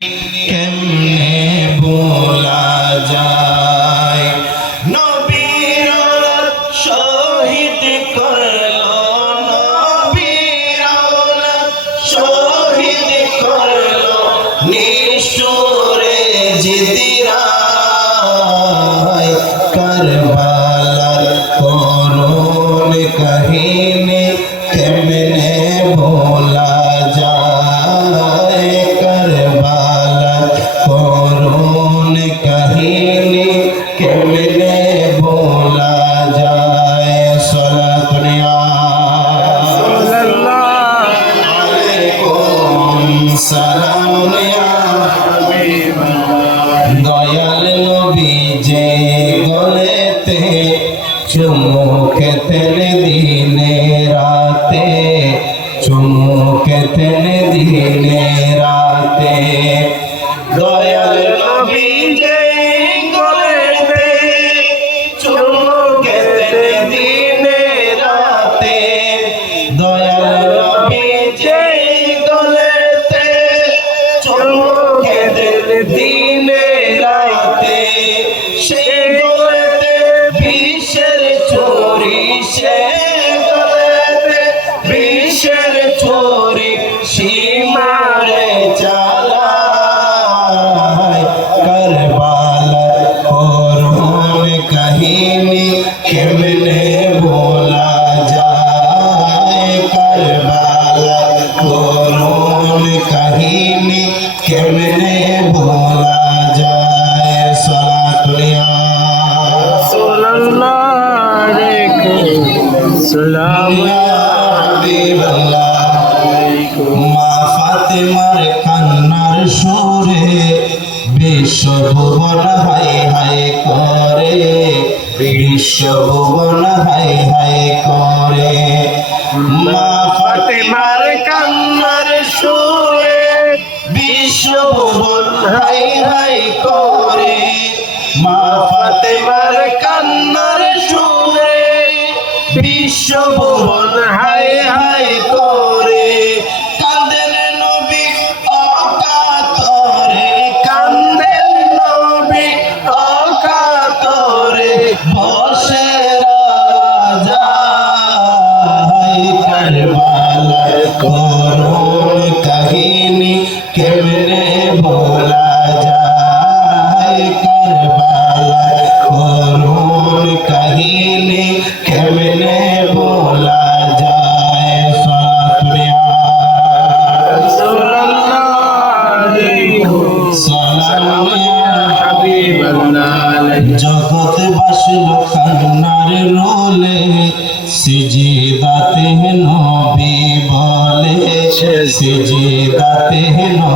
কেমনে বলা যায়? নবীর শহীদ করল নবীর শহীদ করল নিষ্ঠুরে জিদিরায় চুমুকেতেন দিনে রাতে চুমুকেতেন দিনে করুণ কাহিনী কেমনে বলা যায়? সালাতুলিয়া মা ফাতেমার কান্নার হাই হাই করে, বিশ্বভুবন হাই হাই করে। বিশ্বভুবন হাই হাই করে। মা ফাতেমার কান্নার সুরে বিশ্বভুবন হাই হাই করে কান্নার রোলে সিজিদাতে নবী বলে সিজিদাতে নবী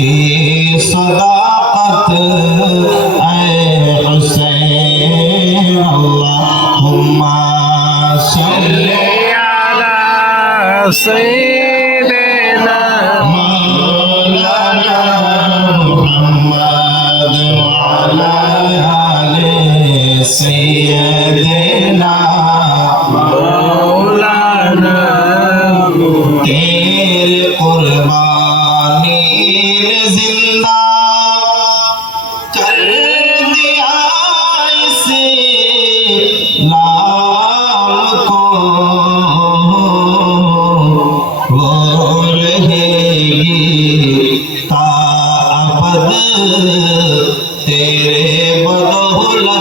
کی صداقت اے حسین اللہم صلی علی سیدنا مولانا محمد وعلی آل سیدنا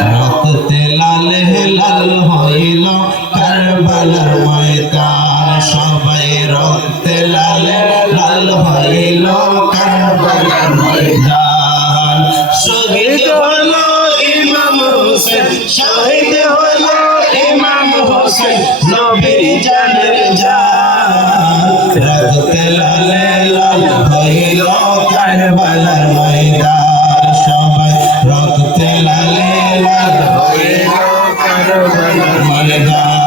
রাততে লাল লাল হইল কারবালার ময়দান সবাই রক্তে লাল লাল হইল কারবালার ময়দান শহীদ হলো ইমাম হোসেন নবীর জানের জান রাততে மனதா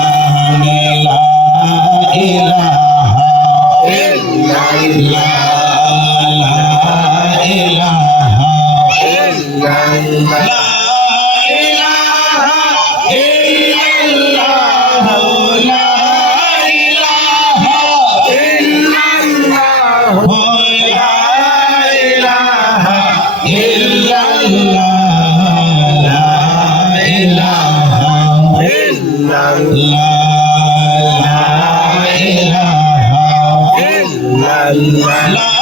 Allah